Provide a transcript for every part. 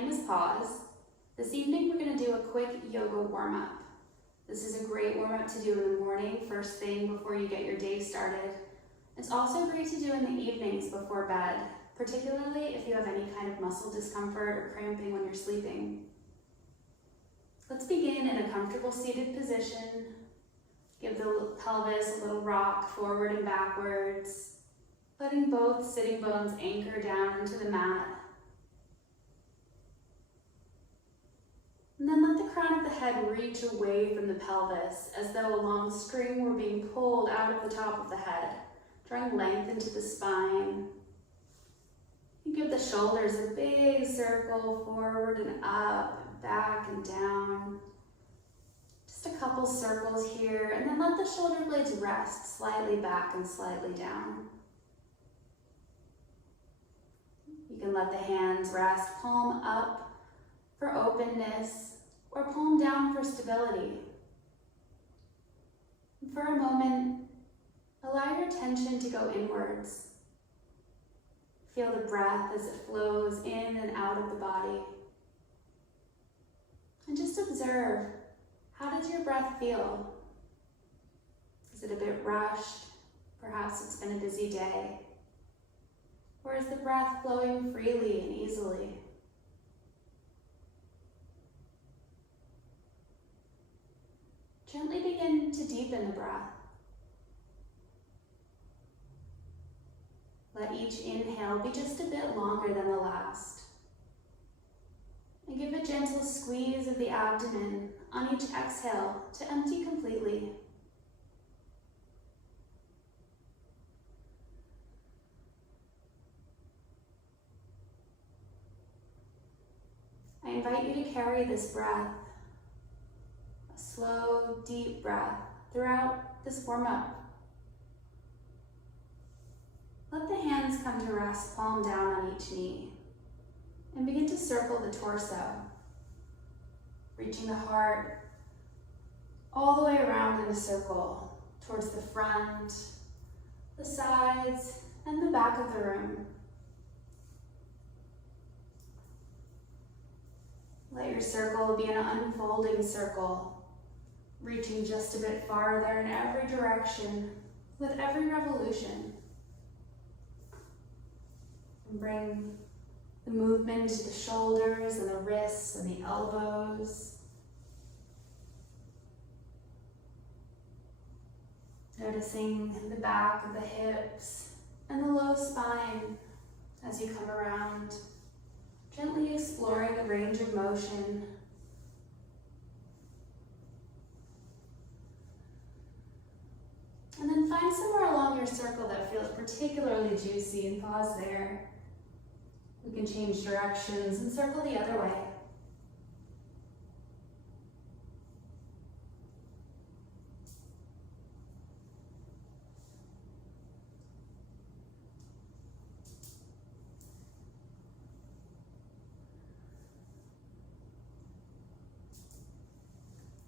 name is Pause. This evening we're going to do a quick yoga warm-up. This is a great warm-up to do in the morning, first thing before you get your day started. It's also great to do in the evenings before bed, particularly if you have any kind of muscle discomfort or cramping when you're sleeping. Let's begin in a comfortable seated position. Give the pelvis a little rock forward and backwards, letting both sitting bones anchor down into the mat. And then let the crown of the head reach away from the pelvis as though a long string were being pulled out of the top of the head, drawing length into the spine. You give the shoulders a big circle forward and up, and back and down. Just a couple circles here, and then let the shoulder blades rest slightly back and slightly down. You can let the hands rest palm up for openness or palm down for stability. And for a moment, allow your attention to go inwards. Feel the breath as it flows in and out of the body. And just observe, how does your breath feel? Is it a bit rushed? Perhaps it's been a busy day. Or is the breath flowing freely and easily? Gently begin to deepen the breath. Let each inhale be just a bit longer than the last. And give a gentle squeeze of the abdomen on each exhale to empty completely. I invite you to carry this breath, a slow, deep breath, throughout this warm-up. Let the hands come to rest palm down on each knee and begin to circle the torso, reaching the heart all the way around in a circle towards the front, the sides, and the back of the room. Let your circle be an unfolding circle, reaching just a bit farther in every direction with every revolution. And bring the movement to the shoulders and the wrists and the elbows. Noticing the back of the hips and the low spine as you come around, gently exploring the range of motion. And then find somewhere along your circle that feels particularly juicy and pause there. We can change directions and circle the other way.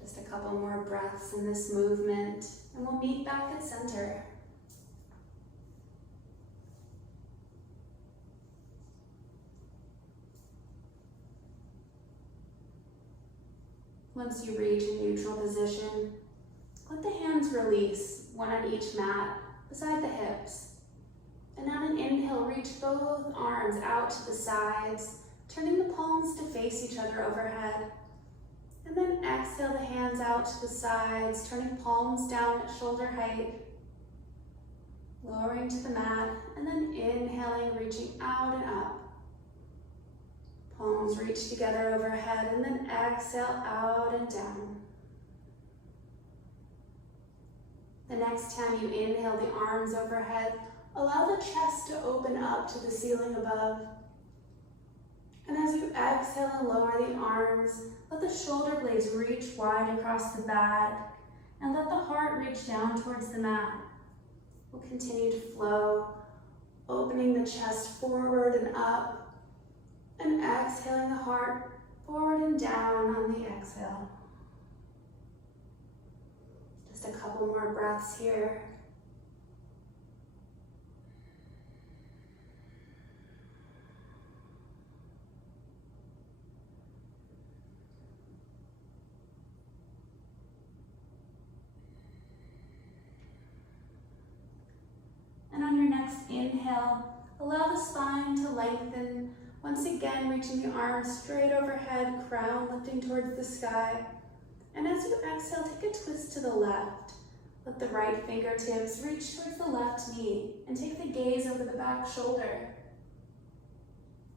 Just a couple more breaths in this movement, and we'll meet back at center. Once you reach a neutral position, let the hands release, one on each mat beside the hips. And on an inhale, reach both arms out to the sides, turning the palms to face each other overhead. And then exhale the hands out to the sides, turning palms down at shoulder height, lowering to the mat, and then inhaling, reaching out and up. Palms reach together overhead, and then exhale out and down. The next time you inhale the arms overhead, allow the chest to open up to the ceiling above. And as you exhale and lower the arms, let the shoulder blades reach wide across the back, and let the heart reach down towards the mat. We'll continue to flow, opening the chest forward and up, and exhaling the heart forward and down on the exhale. Just a couple more breaths here. next inhale, allow the spine to lengthen. Once again, reaching the arms straight overhead, crown lifting towards the sky. And as you exhale, take a twist to the left. Let the right fingertips reach towards the left knee and take the gaze over the back shoulder.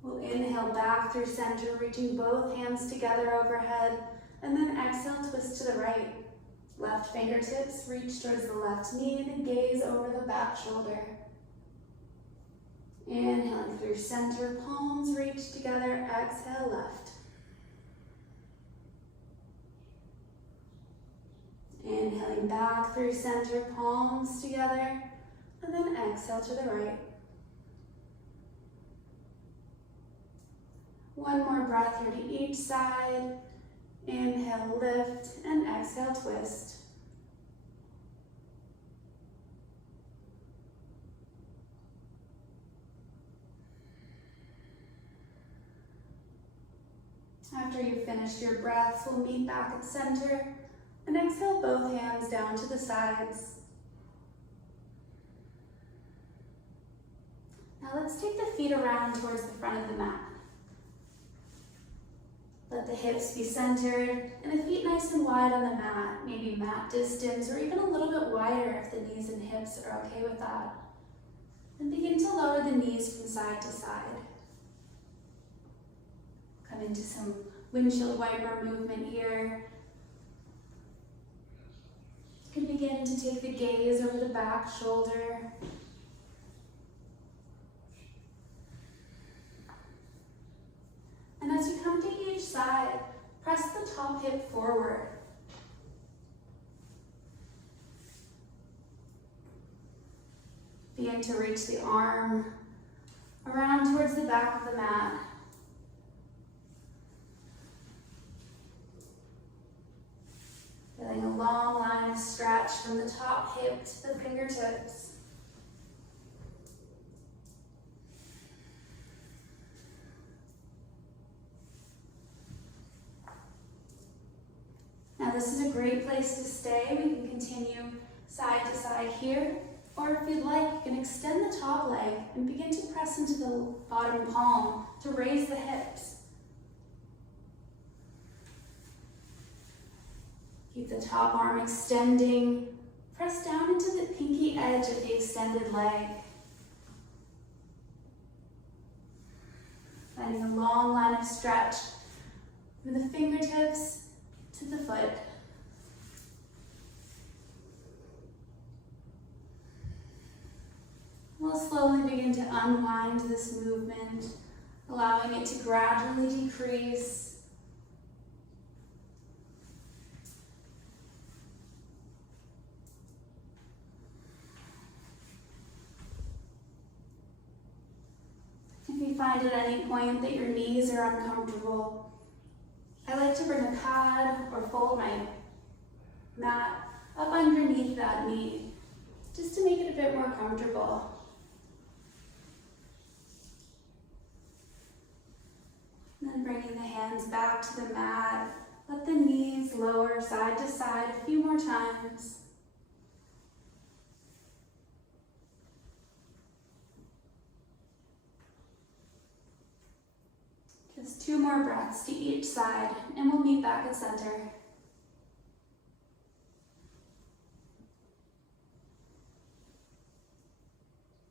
We'll inhale back through center, reaching both hands together overhead, and then exhale, twist to the right. Left fingertips reach towards the left knee and gaze over the back shoulder. Inhaling through center, palms reach together, exhale left. Inhaling back through center, palms together, and then exhale to the right. One more breath here to each side. Inhale, lift, and exhale, twist. After you've finished your breaths, we'll meet back at center and exhale both hands down to the sides. Now let's take the feet around towards the front of the mat. Let the hips be centered and the feet nice and wide on the mat, maybe mat distance or even a little bit wider if the knees and hips are okay with that. And begin to lower the knees from side to side. Come into some windshield wiper movement here. You can begin to take the gaze over the back shoulder. And as you come to each side, press the top hip forward. Begin to reach the arm around towards the back of the mat. Feeling a long line of stretch from the top hip to the fingertips. Now this is a great place to stay. We can continue side to side here, or if you'd like, you can extend the top leg and begin to press into the bottom palm to raise the hips. Keep the top arm extending. Press down into the pinky edge of the extended leg. Finding a long line of stretch from the fingertips to the foot. We'll slowly begin to unwind this movement, allowing it to gradually decrease. If you find at any point that your knees are uncomfortable, I like to bring a pad or fold my mat up underneath that knee, just to make it a bit more comfortable. And then bringing the hands back to the mat, let the knees lower side to side a few more times. Just 2 more breaths to each side, and we'll meet back at center.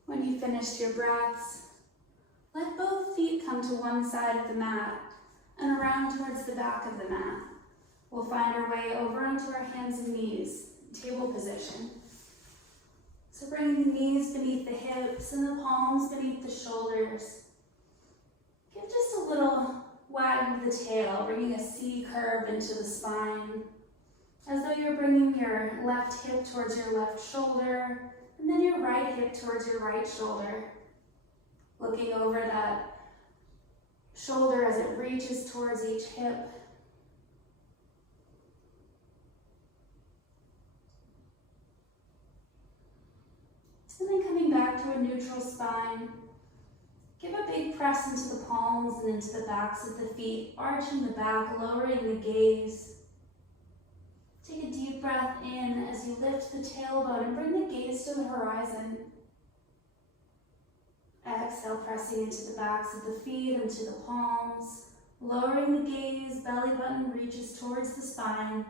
When you've finished your breaths, let both feet come to one side of the mat and around towards the back of the mat. We'll find our way over onto our hands and knees, table position. So bringing the knees beneath the hips and the palms beneath the shoulders. Give just a little wag of the tail, bringing a C curve into the spine, as though you're bringing your left hip towards your left shoulder, and then your right hip towards your right shoulder. Looking over that shoulder as it reaches towards each hip. And then coming back to a neutral spine. Give a big press into the palms and into the backs of the feet, arching the back, lowering the gaze. Take a deep breath in as you lift the tailbone and bring the gaze to the horizon. Exhale, pressing into the backs of the feet, into the palms. Lowering the gaze, belly button reaches towards the spine.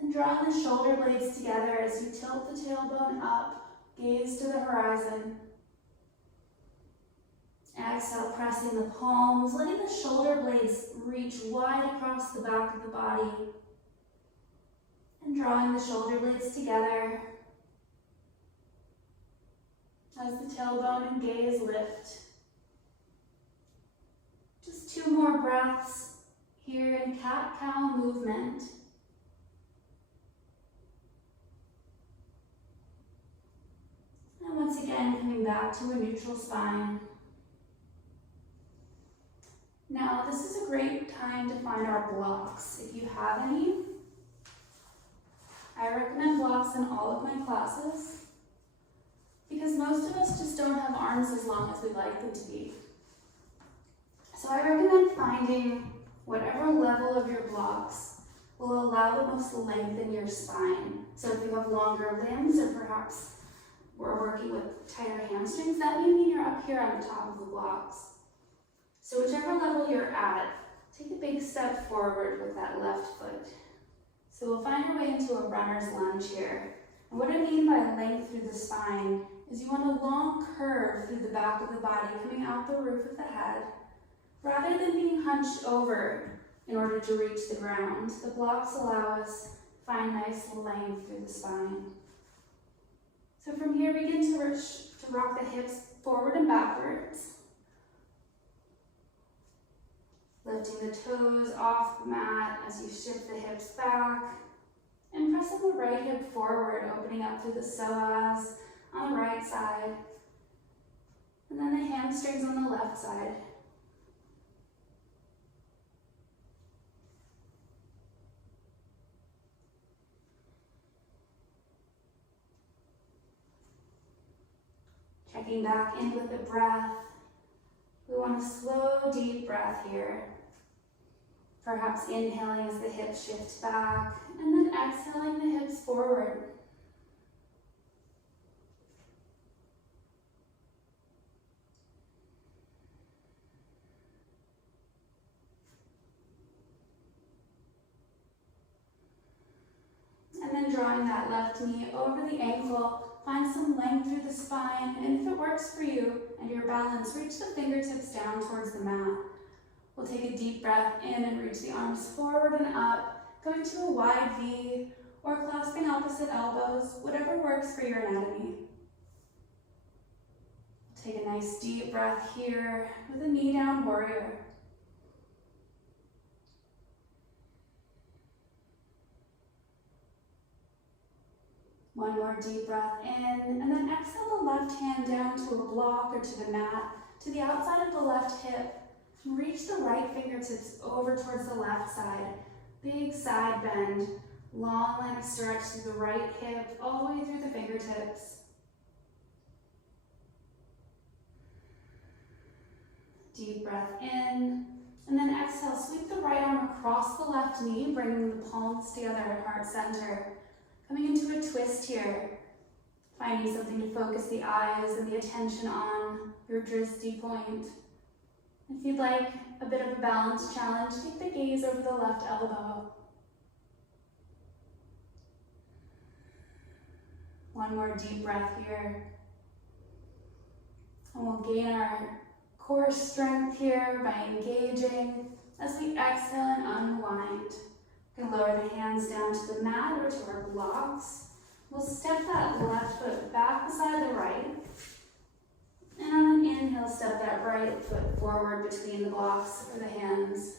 And drawing the shoulder blades together as you tilt the tailbone up, gaze to the horizon. Exhale, pressing the palms, letting the shoulder blades reach wide across the back of the body. And drawing the shoulder blades together as the tailbone and gaze lift. Just 2 more breaths here in cat-cow movement. And once again, coming back to a neutral spine. Now, this is a great time to find our blocks, if you have any. I recommend blocks in all of my classes because most of us just don't have arms as long as we'd like them to be. So I recommend finding whatever level of your blocks will allow the most length in your spine. So if you have longer limbs, or perhaps we're working with tighter hamstrings, that may mean you're up here on the top of the blocks. So whichever level you're at, take a big step forward with that left foot. So we'll find our way into a runner's lunge here. And what I mean by length through the spine is you want a long curve through the back of the body coming out the roof of the head, rather than being hunched over in order to reach the ground. The blocks allow us to find nice length through the spine. So from here, begin to rock the hips forward and backwards. Lifting the toes off the mat as you shift the hips back. And pressing the right hip forward, opening up through the psoas on the right side. And then the hamstrings on the left side. Checking back in with the breath. We want a slow, deep breath here. Perhaps inhaling as the hips shift back, and then exhaling the hips forward. And then drawing that left knee over the ankle. Find some length through the spine, and if it works for you and your balance, reach the fingertips down towards the mat. We'll take a deep breath in and reach the arms forward and up, going to a wide V or clasping opposite elbows, whatever works for your anatomy. Take a nice deep breath here with a knee down warrior. One more deep breath in, and then exhale the left hand down to a block or to the mat, to the outside of the left hip. And reach the right fingertips over towards the left side. Big side bend, long line of stretch through the right hip, all the way through the fingertips. Deep breath in, and then exhale, sweep the right arm across the left knee, bringing the palms together at heart center. Coming into a twist here, finding something to focus the eyes and the attention on, your drishti point. If you'd like a bit of a balance challenge, take the gaze over the left elbow. One more deep breath here. And we'll gain our core strength here by engaging as we exhale and unwind. We can lower the hands down to the mat or to our blocks. We'll step that left foot back beside the right. And on an inhale, step that right foot forward between the blocks or the hands.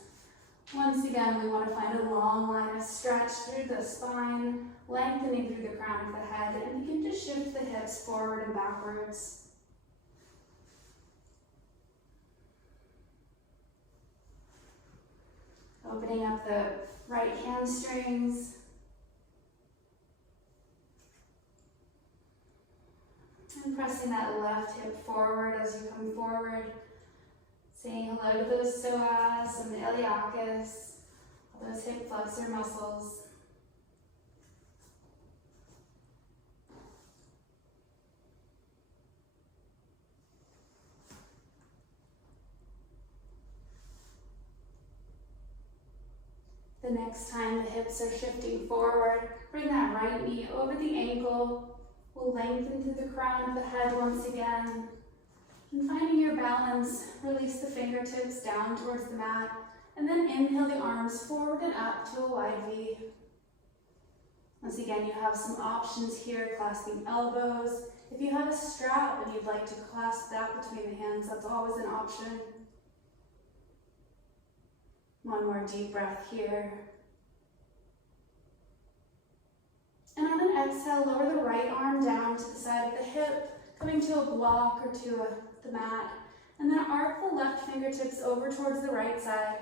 Once again, we want to find a long line of stretch through the spine, lengthening through the crown of the head, and begin to shift the hips forward and backwards. Opening up the right hamstrings. And pressing that left hip forward as you come forward. Saying hello to those psoas and the iliacus, all those hip flexor muscles. The next time the hips are shifting forward, bring that right knee over the ankle. We'll lengthen through the crown of the head once again. And finding your balance, release the fingertips down towards the mat, and then inhale the arms forward and up to a wide V. Once again, you have some options here, clasping elbows. If you have a strap and you'd like to clasp that between the hands, that's always an option. One more deep breath here. And on an exhale, lower the right arm down to the side of the hip, coming to a block or to the mat. And then arc the left fingertips over towards the right side.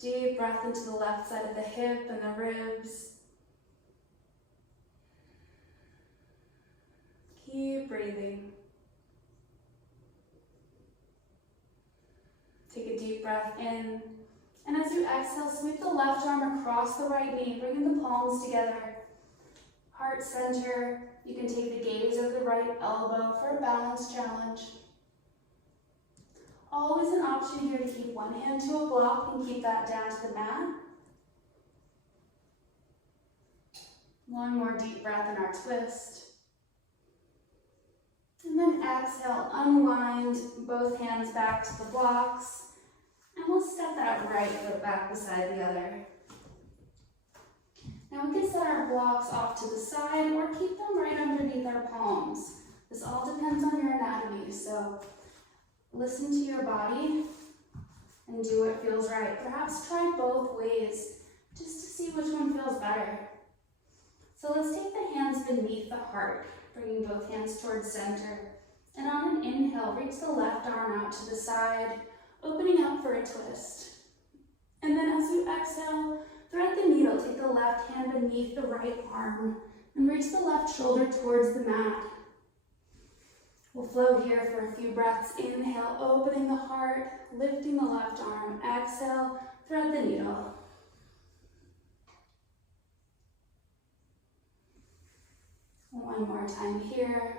Deep breath into the left side of the hip and the ribs. Keep breathing. Take a deep breath in. And as you exhale, sweep the left arm across the right knee, bringing the palms together. Heart center. You can take the gaze over the right elbow for a balance challenge. Always an option here to keep one hand to a block and keep that down to the mat. One more deep breath in our twist. And then exhale, unwind both hands back to the blocks. And we'll step that right foot back beside the other. Now we can set our blocks off to the side or keep them right underneath our palms. This all depends on your anatomy, so listen to your body and do what feels right. Perhaps try both ways just to see which one feels better. So let's take the hands beneath the heart, bringing both hands towards center. And on an inhale, reach the left arm out to the side, opening up for a twist. And then as you exhale, thread the needle, take the left hand beneath the right arm and reach the left shoulder towards the mat. We'll flow here for a few breaths. Inhale, opening the heart, lifting the left arm. Exhale, thread the needle. One more time here.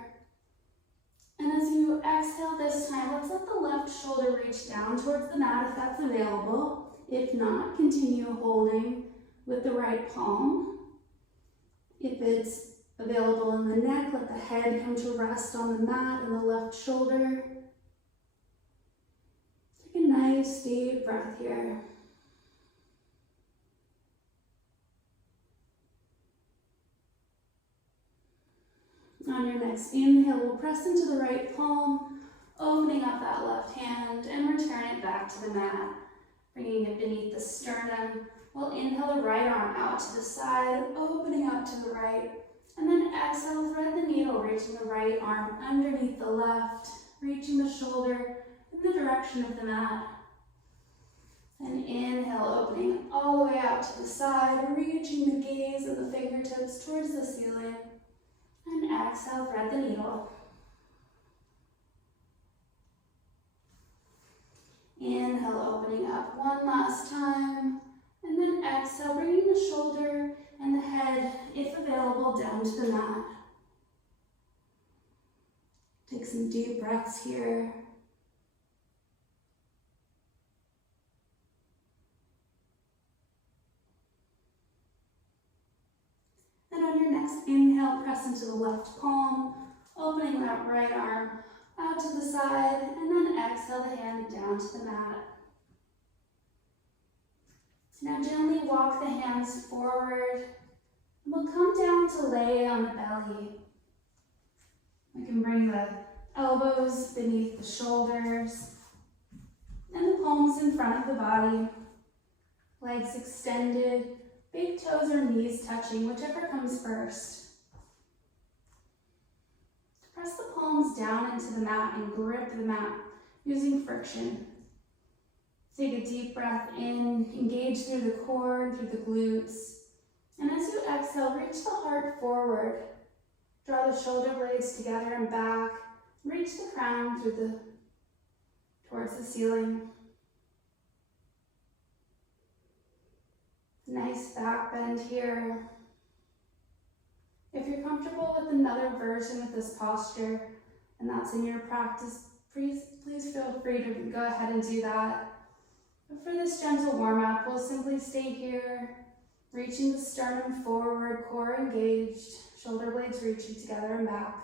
And as you exhale this time, let's let the left shoulder reach down towards the mat if that's available. If not, continue holding with the right palm. If it's available in the neck, let the head come to rest on the mat and the left shoulder. Take a nice deep breath here. On your next inhale, we'll press into the right palm, opening up that left hand and return it back to the mat, bringing it beneath the sternum. We'll inhale the right arm out to the side, opening up to the right, and then exhale, thread the needle, reaching the right arm underneath the left, reaching the shoulder in the direction of the mat. And inhale, opening all the way out to the side, reaching the gaze of the fingertips towards the ceiling. And exhale, thread the needle. Inhale, opening up one last time. And then exhale, bringing the shoulder and the head, if available, down to the mat. Take some deep breaths here. And on your next inhale, press into the left palm, opening that right arm out to the side, and then exhale the hand down to the mat. Now gently walk the hands forward. We'll come down to lay on the belly. We can bring the elbows beneath the shoulders and the palms in front of the body. Legs extended, big toes or knees touching, whichever comes first. Press the palms down into the mat and grip the mat using friction. Take a deep breath in, engage through the core and through the glutes. And as you exhale, reach the heart forward. Draw the shoulder blades together and back. Reach the crown towards the ceiling. Nice back bend here. If you're comfortable with another version of this posture, and that's in your practice, please feel free to go ahead and do that. But for this gentle warm-up, we'll simply stay here, reaching the sternum forward, core engaged, shoulder blades reaching together and back.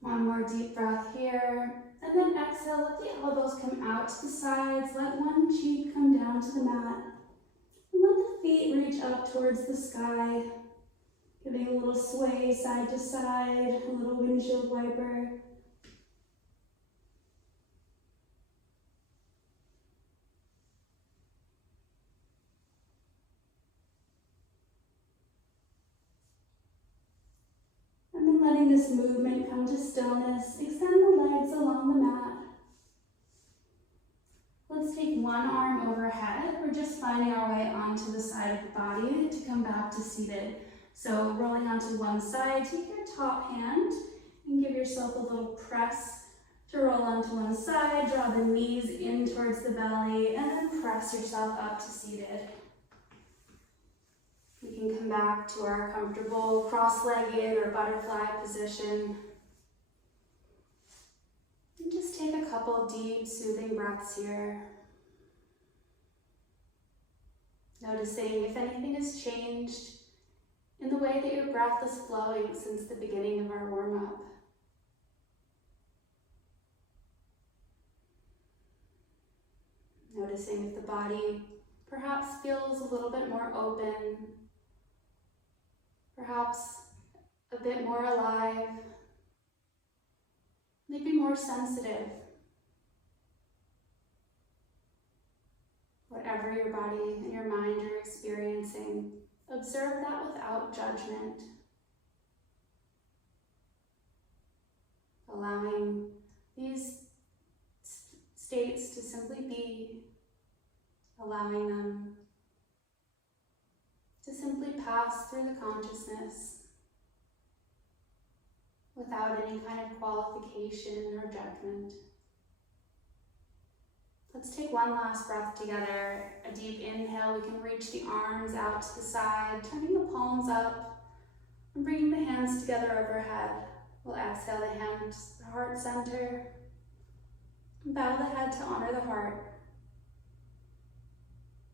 One more deep breath here, and then exhale, let the elbows come out to the sides, let one cheek come down to the mat, and let the feet reach up towards the sky, giving a little sway side to side, a little windshield wiper. And then letting this movement come to stillness, extend the legs along the mat. Let's take one arm overhead. We're just finding our way onto the side of the body to come back to seated. So rolling onto one side, take your top hand and give yourself a little press to roll onto one side. Draw the knees in towards the belly and then press yourself up to seated. We can come back to our comfortable cross-legged or butterfly position. And just take a couple deep, soothing breaths here. Noticing if anything has changed in the way that your breath is flowing since the beginning of our warm-up. Noticing if the body perhaps feels a little bit more open, perhaps a bit more alive, maybe more sensitive. Whatever your body and your mind are experiencing, observe that without judgment. Allowing these states to simply be, allowing them to simply pass through the consciousness without any kind of qualification or judgment. Let's take one last breath together. A deep inhale, we can reach the arms out to the side, turning the palms up and bringing the hands together overhead. We'll exhale the hands to the heart center. Bow the head to honor the heart.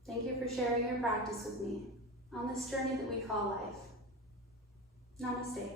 Thank you for sharing your practice with me on this journey that we call life. Namaste.